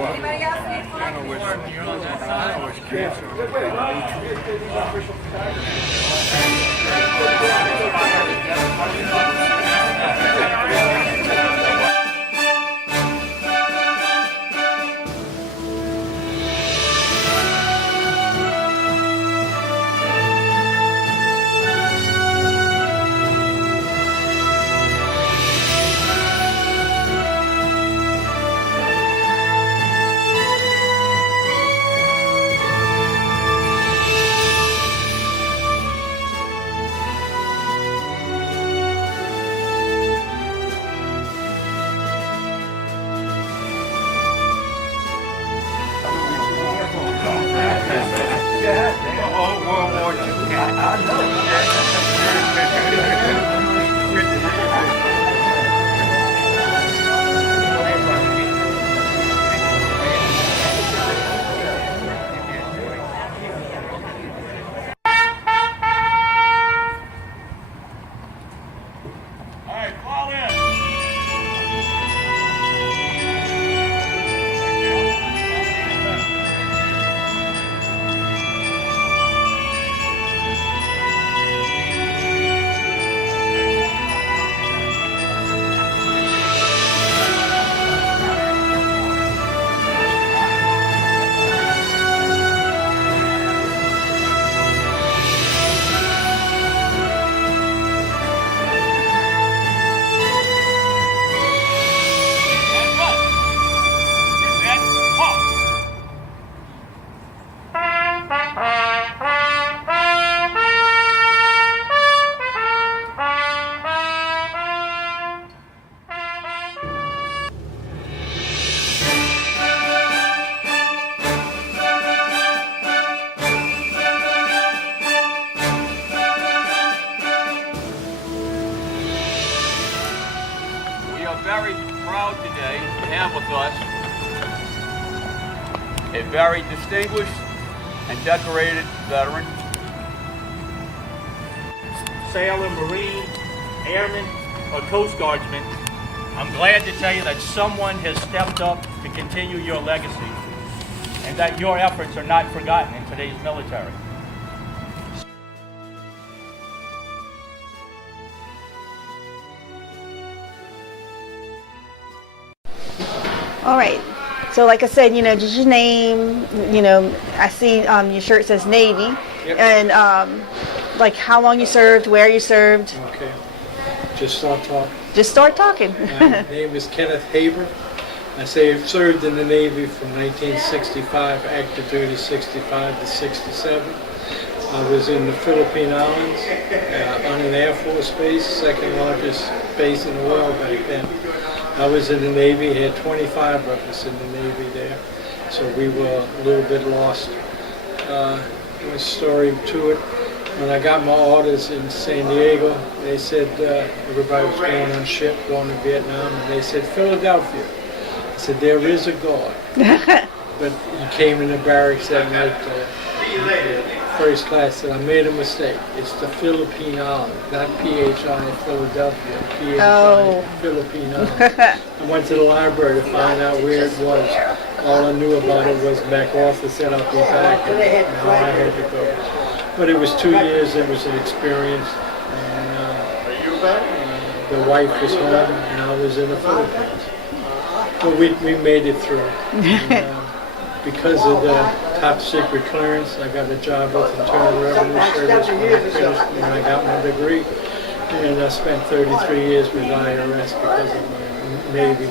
Anybody else need one? I know it's cancer. Very proud today to have with us a very distinguished and decorated veteran. Sailor, Marine, Airman, or Coast Guardsman, I'm glad to tell you that someone has stepped up to continue your legacy and that your efforts are not forgotten in today's military. All right. So like I said, just your name, I see your shirt says Navy. Yep. And like how long you served, where you served. Okay. Just start talking. Just start talking. My name is Kenneth Haber. I served in the Navy from 1965, active duty 65 to 67. I was in the Philippine Islands on an Air Force base, second largest base in the world back then. I was in the Navy, had 25 of us in the Navy there, so we were a little bit lost. There's a story to it. When I got my orders in San Diego, they said everybody was going on ship, going to Vietnam, and they said Philadelphia. I said, there is a God. But he came in the barracks that night, first class, said, I made a mistake. It's the Philippine Island, not PHI Philadelphia, PHI Philippine Island. I went to the library to find out where it was. All I knew about it was MacArthur said I'll be back, and now I had to go. But it was 2 years, it was an experience, and the wife was home, and I was in the Philippines. But we made it through. And, because of the top secret clearance, I got a job with Internal Revenue Service when I got my degree, and I spent 33 years with IRS because of my Navy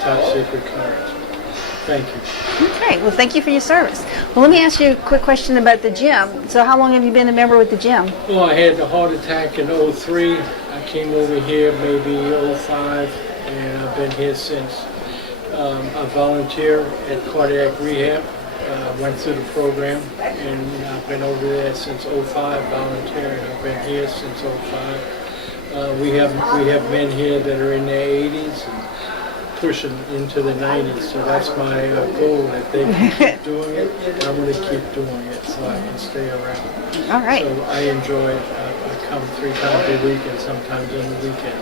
top secret clearance. Thank you. Okay, well thank you for your service. Well, let me ask you a quick question about the gym. So how long have you been a member with the gym? Well, I had the heart attack in 03. I came over here maybe 05, and I've been here since. I volunteer at Cardiac Rehab, went through the program, and I've been over there since 05 volunteering. I've been here since 05. We have men here that are in their 80s and pushing into the 90s, so that's my goal, that they can keep doing it, and I'm going to keep doing it so I can stay around. All right. So I enjoy it. I come 3 times a week and sometimes on the weekend.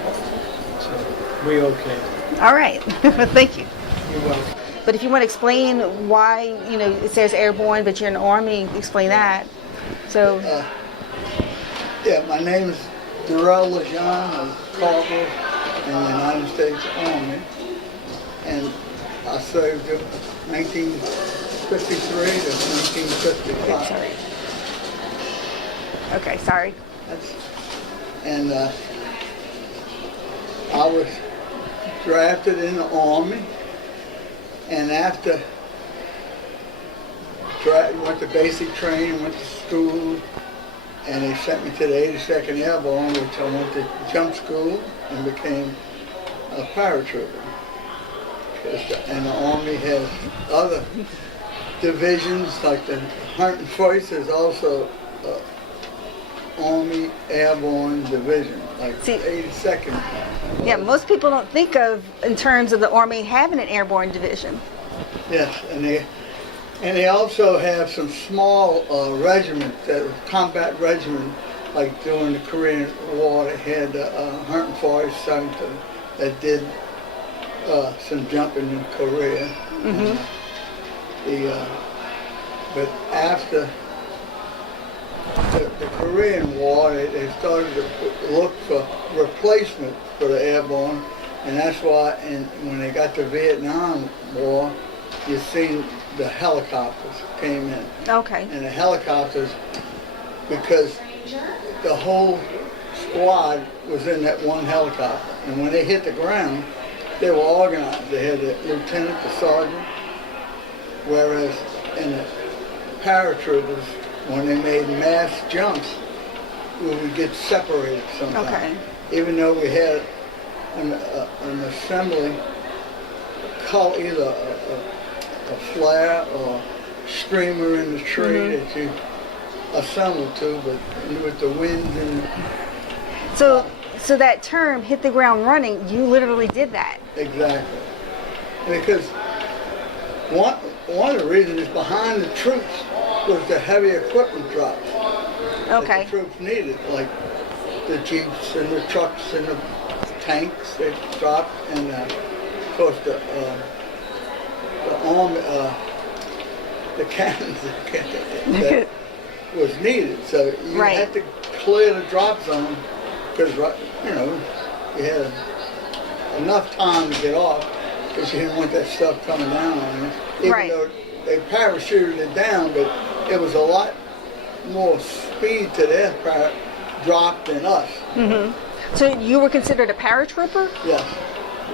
So we okay. All right. Thank you. You're welcome. But if you want to explain why, you know, it says airborne, but you're in the Army, explain that. So, Yeah, my name is Darrell Lejean. I'm corporal in the United States Army, and I served 1953 to 1955. sorry. Okay, sorry. And I was drafted in the Army, and after went to basic training, went to school, and they sent me to the 82nd Airborne, which I went to jump school and became a paratrooper. And the Army has other divisions, like the 101st is also Army Airborne Division, like See- 82nd. Yeah, most people don't think of, in terms of the Army having an airborne division. Yes, and they also have some small regiments, combat regiments, like during the Korean War, they had 147th that did some jumping in Korea. And, but after the Korean War, they started to look for replacement for the airborne, and that's why when they got to Vietnam War, you seen the helicopters came in. Okay. And the helicopters, because the whole squad was in that one helicopter, and when they hit the ground, they were organized. They had the lieutenant, the sergeant, whereas in the paratroopers, when they made mass jumps, we would get separated sometimes. Okay. Even though we had an assembly called either a flare or streamer in the tree that you assemble to, but with the winds and So that term, hit the ground running, you literally did that. exactly, because one of the reasons is behind the troops was the heavy equipment drops that Okay. the troops needed, like the jeeps and the trucks and the tanks they dropped, and of course the army, the cannons that was needed. So you Right. had to clear the drop zone because you know you had enough time to get off because you didn't want that stuff coming down on you. Even Right. though they parachuted it down, but it was a lot more speed to their drop than us. So you were considered a paratrooper? Yes,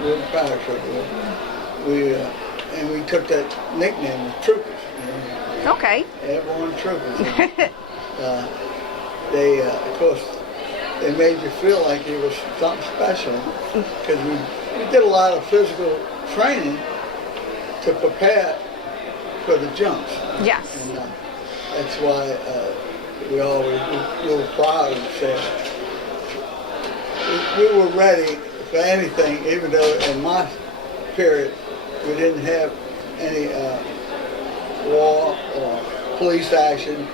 we were paratroopers. And we took that nickname, the troopers. You know, Okay. airborne troopers. They, of course, they made you feel like you was something special because we did a lot of physical training to prepare for the jumps. Yes. And that's why we were proud and said we were ready for anything, even though in my period we didn't have any war or police action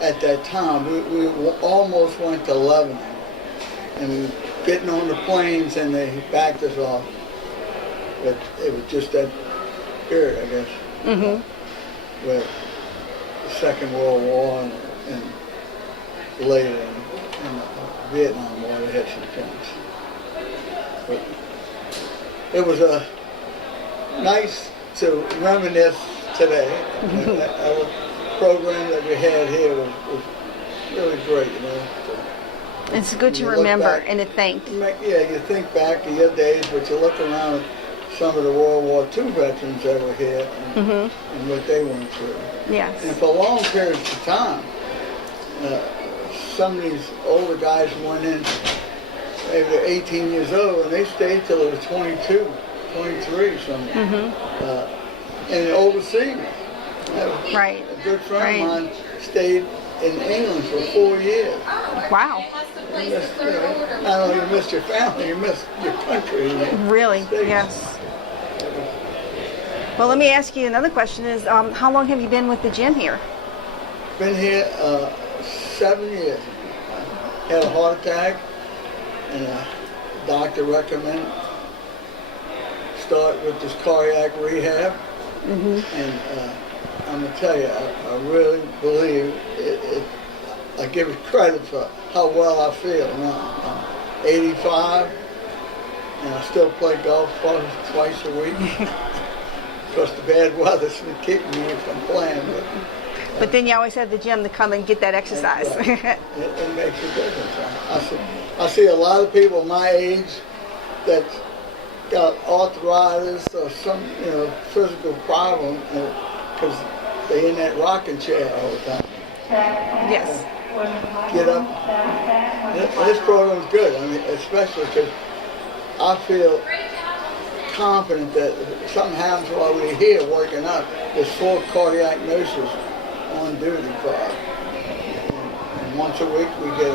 at that time. We almost went to Lebanon, and we were getting on the planes and they backed us off. But it was just that period, I guess, with the Second World War and later in the Vietnam War, they had some jumps. But it was nice to reminisce today. Our program that we had here was really great, you know. It's good to You look remember back- and to think. Yeah, you think back to your days, but you look around some of the World War II veterans that were here and what they went through. Yes. And for long periods of time, some of these older guys went in, maybe they're 18 years old, and they stayed till they were 22, 23 something. And overseas. Right. A good friend Right. of mine stayed in England for 4 years. Wow. You missed, you know, not only you missed your family, you missed your country. Really? States. Yes. Well, let me ask you another question is, how long have you been with the gym here? Been here 7 years. Had a heart attack, and a doctor recommended start with this cardiac rehab. And I'm gonna tell you, I really believe it. I give it credit for how well I feel now. I'm 85, and I still play golf twice a week. Because the bad weather's been keeping me from playing. But then you always have the gym to come and get that exercise. It makes a difference. I see a lot of people my age that got arthritis or some physical problem because they in that rocking chair all the time. Yes. Get up. This program's good. I mean, especially because I feel confident that if something happens while we're here working out, there's 4 cardiac nurses on duty for us. And once a week we get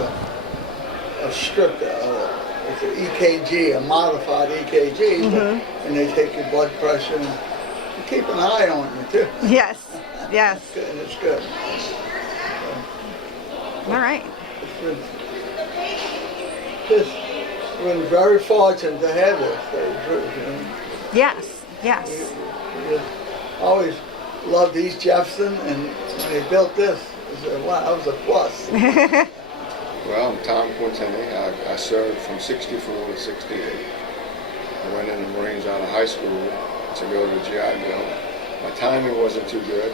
a strip, it's an EKG, a modified EKG, and they take your blood pressure and keep an eye on you too. Yes. Yes. It's good. All right. Just been very fortunate to have this. Yes. Yes. I always loved East Jefferson, and when they built this, I said, wow, that was a plus. Well, I'm Tom Quintini. I served from 64 to 68. I went in the Marines out of high school to go to GI Bill. My timing wasn't too good.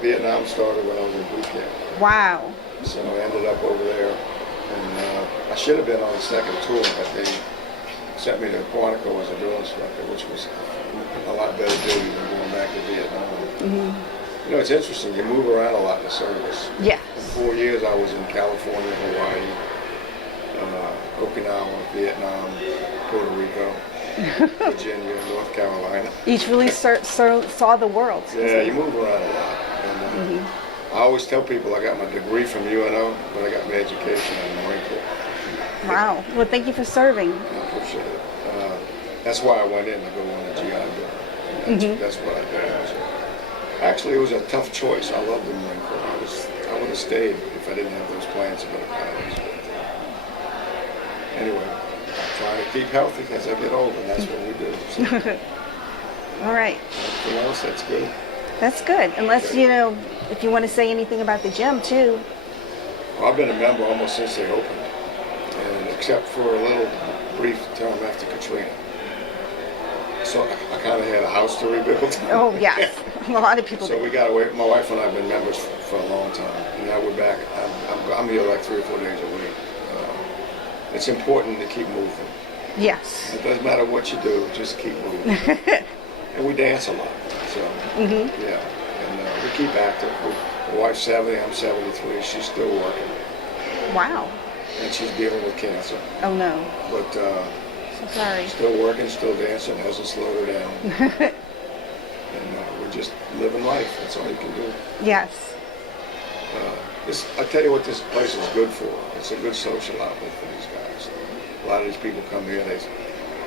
Vietnam started when I was in boot camp. Wow. So I ended up over there, and I should have been on the second tour, but they sent me to Quantico as a drill instructor, which was a lot better duty than going back to Vietnam. You know, it's interesting. You move around a lot in the service. Yes. In 4 years, I was in California, Hawaii, Okinawa, Vietnam, Puerto Rico, Virginia, North Carolina. Each really saw the world. Yeah, you move around a lot. And, I always tell people I got my degree from UNO, but I got my education in the Marine Corps. Wow. Well, thank you for serving. I appreciate it. That's why I went in to go on the GI Bill. That's what I did. Actually, it was a tough choice. I love the Marine Corps. I would have stayed if I didn't have those plans to go to college. But, anyway, trying to keep healthy as I get older. That's what we do. So. All right. Anything else? That's good. That's good. Unless, if you want to say anything about the gym, too. Well, I've been a member almost since they opened, and except for a little brief term after Katrina. So I kind of had a house to rebuild. Oh, yes. A lot of people So do. we got away. My wife and I have been members for a long time, and now we're back. I'm here like 3 or 4 days a week. It's important to keep moving. Yes. It doesn't matter what you do, just keep moving. And we dance a lot. So, yeah. And we keep active. My wife's 70, I'm 73. She's still working. Wow. And she's dealing with cancer. Oh, no. But So sorry. still working, still dancing, hasn't slowed her down. And we're just living life. That's all you can do. Yes. I tell you what this place is good for. It's a good social outlet for these guys. A lot of these people come here,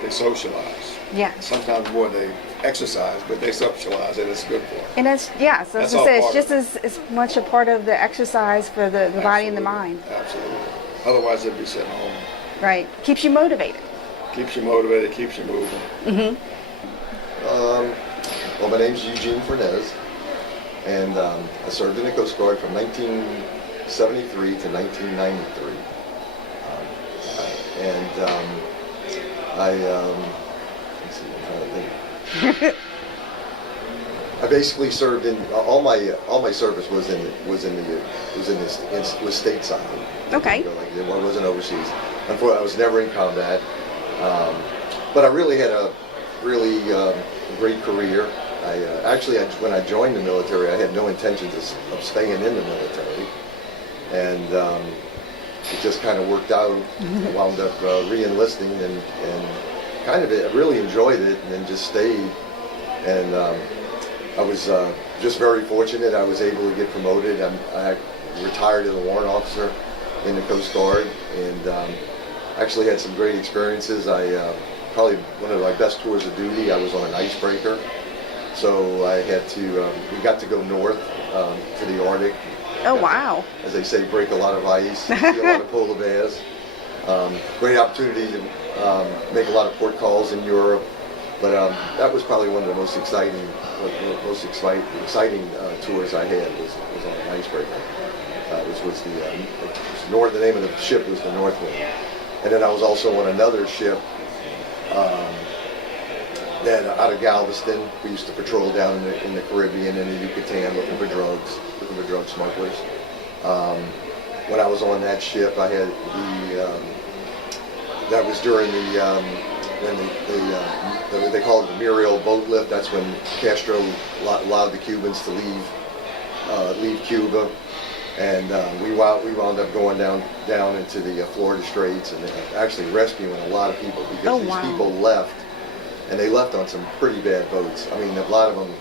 they socialize. Yes. Sometimes more they exercise, but they socialize, and it's good for them. And it's, yeah, so as That's I all said, it's part just of as much a part of the exercise for the body and the mind. Absolutely. Otherwise, they'd be sitting home. Right. Keeps you motivated. Keeps you motivated, keeps you moving. Well, my name's Eugene Fernandez, and I served in the Coast Guard from 1973 to 1993. Let's see, I'm trying to think. I basically served in all my service was stateside. Okay. It wasn't overseas. Unfortunately, I was never in combat, but I really had a great career. When I joined the military, I had no intentions of staying in the military, and it just kind of worked out. I wound up re-enlisting and kind of I really enjoyed it, and then just stayed. And I was just very fortunate. I was able to get promoted. I retired as a warrant officer in the Coast Guard, and actually had some great experiences. Probably one of my best tours of duty, I was on an icebreaker. So I had to, we got to go north to the Arctic. Oh, wow. As they say, break a lot of ice, see a lot of polar bears. Great opportunity to make a lot of port calls in Europe, But that was probably one of the most exciting tours I had was on an icebreaker, which was the name of the ship was the Northwind. And then I was also on another ship that out of Galveston. We used to patrol down in the Caribbean and in Yucatan looking for drug smugglers. When I was on that ship, I had that was during when they call it the Muriel boat lift. That's when Castro allowed the Cubans to leave Cuba, and we wound up going down into the Florida Straits and actually rescuing a lot of people because these people left, and they left on some pretty bad boats. I mean, a lot of them.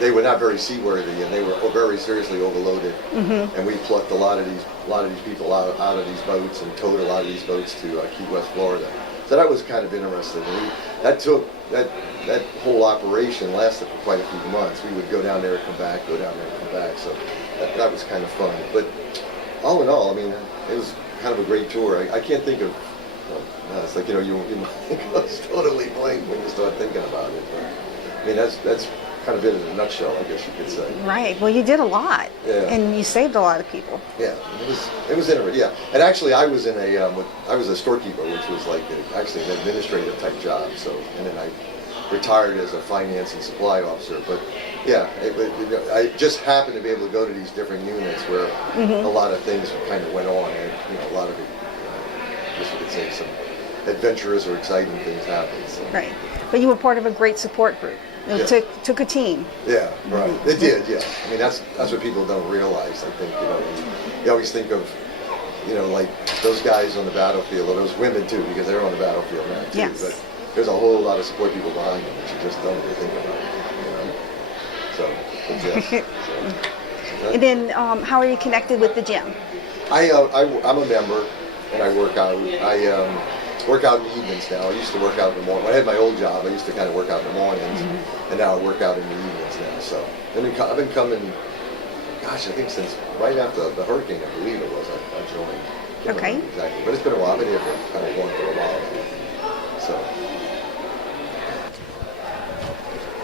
They were not very seaworthy, and they were very seriously overloaded. And we plucked a lot of these people out of these boats and towed a lot of these boats to Key West, Florida. So that was kind of interesting. And that whole operation lasted for quite a few months. We would go down there and come back, go down there and come back. So that was kind of fun. But all in all, I mean, it was kind of a great tour. I can't think of. It's like you it's totally blank when you start thinking about it. But, I mean, that's kind of it in a nutshell, I guess you could say. Right. Well, you did a lot, and you saved a lot of people. Yeah, it was interesting. Yeah, and actually, I was a storekeeper, which was like actually an administrative type job. So, and then I retired as a finance and supply officer. But yeah, I just happened to be able to go to these different units where a lot of things kind of went on, and a lot of I guess you could say some adventurous or exciting things happened. So. Right. But you were part of a great support group. It took a team. Yeah, right. It did, yeah. I mean, that's what people don't realize. I think, you always think of, like those guys on the battlefield, or those women too, because they're on the battlefield now too. Yes. But there's a whole lot of support people behind them that you just don't really think about. So, but yes. And then, how are you connected with the gym? I'm a member, and I work out. I work out in the evenings now. I used to work out in the morning. When I had my old job, I used to kind of work out in the mornings, and now I work out in the evenings now. So I've been coming, gosh, I think since right after the hurricane, I believe it was, I joined. Okay. Exactly. But it's been a while. I've been here for kind of going for a while now.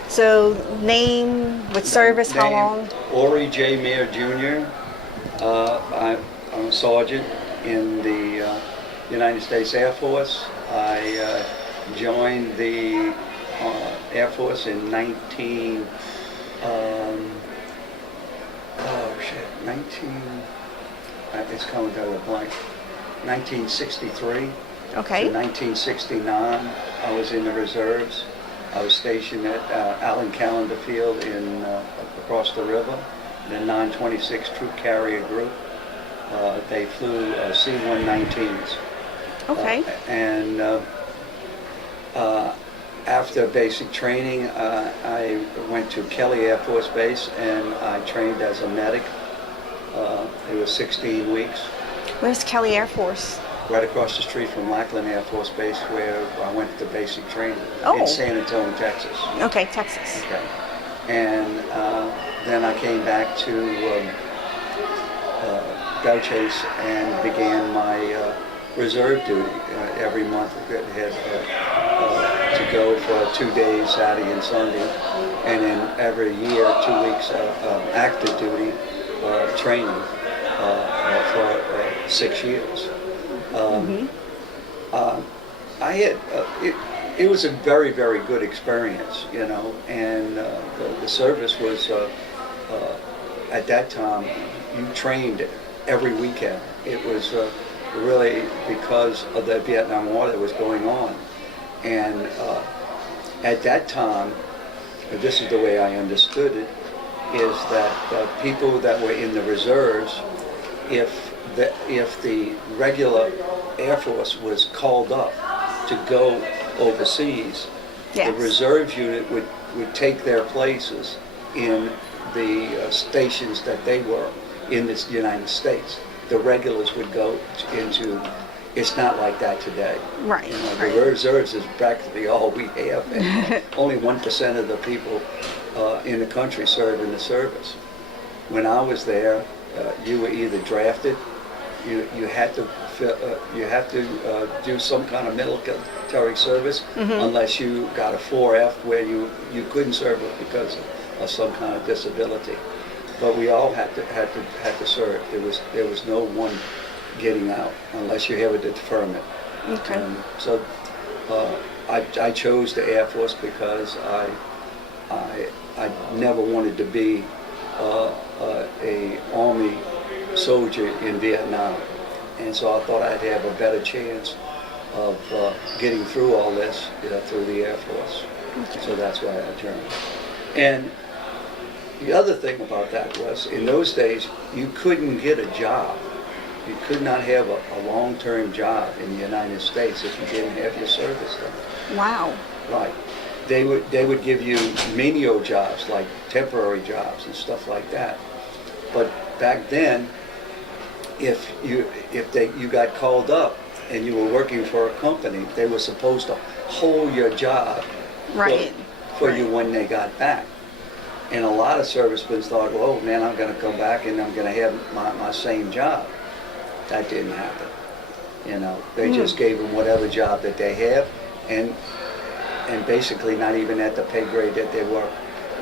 So name, what service, how long? Ori J. Mayer Jr. I'm a sergeant in the United States Air Force. I joined the Air Force in 1963. Okay. To 1969, I was in the reserves. I was stationed at Allen Callender Field across the river, the 926 Troop Carrier Group. They flew C-119s. Okay. And after basic training, I went to Kelly Air Force Base and I trained as a medic. It was 16 weeks. Where's Kelly Air Force? Right across the street from Lackland Air Force Base, where I went to basic training in San Antonio, Texas. Okay, Texas. Okay. And then I came back to Belle Chase and began my reserve duty every month. I had to go for 2 days, Saturday and Sunday, and then every year 2 weeks of active duty training for 6 years. I had it was a very, very good experience, and the service was at that time you trained every weekend. It was really because of the Vietnam War that was going on, and at that time, this is the way I understood it, is that people that were in the reserves, if the regular Air Force was called up to go overseas, the reserves unit would take their places in the stations that they were in the United States. The regulars would go into, it's not like that today. Right. The reserves is practically all we have, and only 1% of the people in the country serve in the service. When I was there, you were either drafted you had to do some kind of military service unless you got a 4F where you couldn't serve it because of some kind of disability. But we all had to serve. There was no one getting out unless you have a deferment. Okay. So I chose the Air Force because I never wanted to be a Army soldier in Vietnam, and so I thought I'd have a better chance of getting through all this through the Air Force. Okay. So that's why I joined. And the other thing about that was, in those days, you couldn't get a job. You could not have a long-term job in the United States if you didn't have your service done. Wow. Right. They would give you menial jobs, like temporary jobs and stuff like that. But back then, if you got called up and you were working for a company, they were supposed to hold your job for you when they got back. And a lot of servicemen thought, well, oh man, I'm going to come back and I'm going to have my same job. That didn't happen. They just gave them whatever job that they have, and basically not even at the pay grade that they were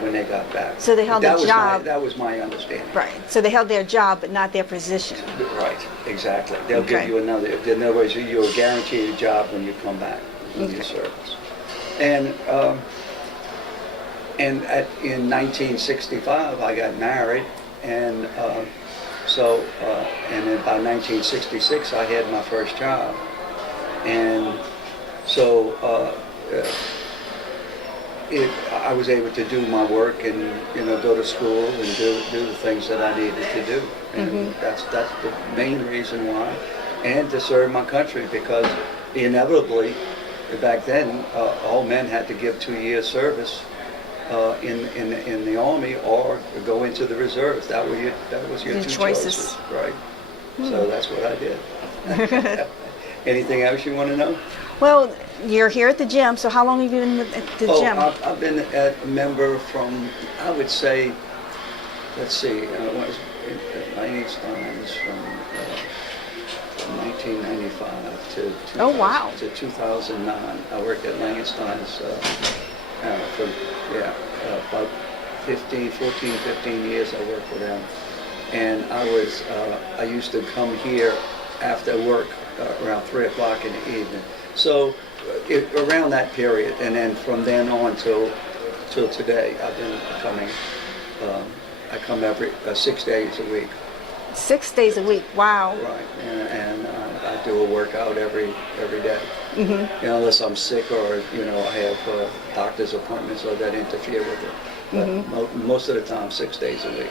when they got back. So they held their job. That was my understanding. Right. So they held their job, but not their position. Right. Exactly. They'll give you another. In other words, you're guaranteed a job when you come back from your service. And in 1965, I got married, and and then by 1966, I had my first job, and so I was able to do my work and go to school and do the things that I needed to do, and that's the main reason why, and to serve my country, because inevitably back then all men had to give 2 years service in the Army or go into the reserves. That was your two choices, right? So that's what I did. Anything else you want to know? Well, you're here at the gym, so how long have you been at the gym? I've been a member from, I would say, let's see, I was at Einstein's from 1995 to 2009. I worked at Einstein's for about 15 years. I worked for them, and I used to come here after work around 3 o'clock in the evening. So around that period, and then from then on till today, I've been coming. I come every 6 days a week. 6 days a week. Wow. Right, and I do a workout every day. Unless I'm sick or I have doctor's appointments or that interfere with it. But most of the time, 6 days a week.